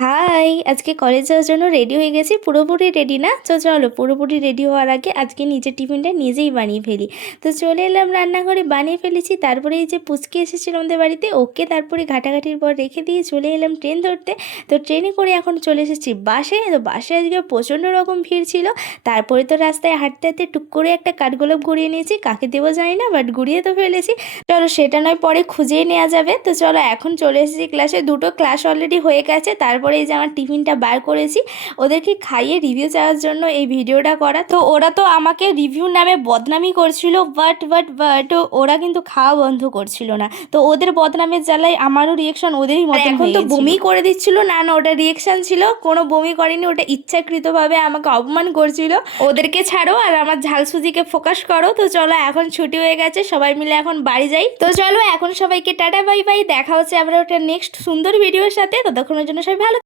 High! আজকে college যাওয়ার জন্য রেডি হয়ে গেছি। পুরোপুরি রেডি না। তো চলো পুরোপুরি রেডি হওয়ার আগে আজকে নিজের টিফিনটা নিজেই বানিয়ে ফেলি। তো চলে এলাম রান্নাঘরে, বানিয়ে ফেলেছি। তারপরে এই যে পুচকি এসেছিল আমাদের বাড়িতে, ওকে তারপরে ঘাটাঘাটির পর রেখে দিয়ে চলে এলাম ট্রেন ধরতে। তো ট্রেনে করে এখন চলে এসেছি বাসে। তো বাসে আজকে প্রচণ্ড রকম ভিড় ছিল। তারপরে তো রাস্তায় হাঁটতে হাঁটতে টুক করে একটা কাঠগোলাপ ঘুরিয়ে নিয়েছি। কাকে দেবো জানি না, বাট ঘুরিয়ে তো ফেলেছি। চলো সেটা নয়, পরে খুঁজেই নেওয়া যাবে। তো চলো এখন চলে এসেছি ক্লাসে। দুটো ক্লাস অলরেডি হয়ে গেছে। তারপরে এই যে আমার টিফিনটা বার করেছি, ওদেরকে খাইয়ে রিভিউ চাওয়ার জন্য এই ভিডিওটা করা। তো ওরা তো আমাকে রিভিউ নামে বদনামি করছিল, বাট ওরা কিন্তু খাওয়া বন্ধ করছিল না। তো ওদের বদনামের জ্বালায় আমারও রিয়েকশন ওদেরই মতন এখন তো বমি করে দিচ্ছিল। না না, ওটা রিয়েকশন ছিল, কোনো বমি করেনি। ওটা ইচ্ছাকৃতভাবে আমাকে অপমান করছিল। ওদেরকে ছাড়ো আর আমার ঝালসুজিকে ফোকাস করো। তো চলো এখন ছুটি হয়ে গেছে, সবাই মিলে এখন বাড়ি যাই। তো চলো এখন সবাইকে টাটা বাই বাই, দেখা হচ্ছে আবার ওটা নেক্সট সুন্দর ভিডিওর সাথে। ততক্ষণের জন্য সবাই ভালো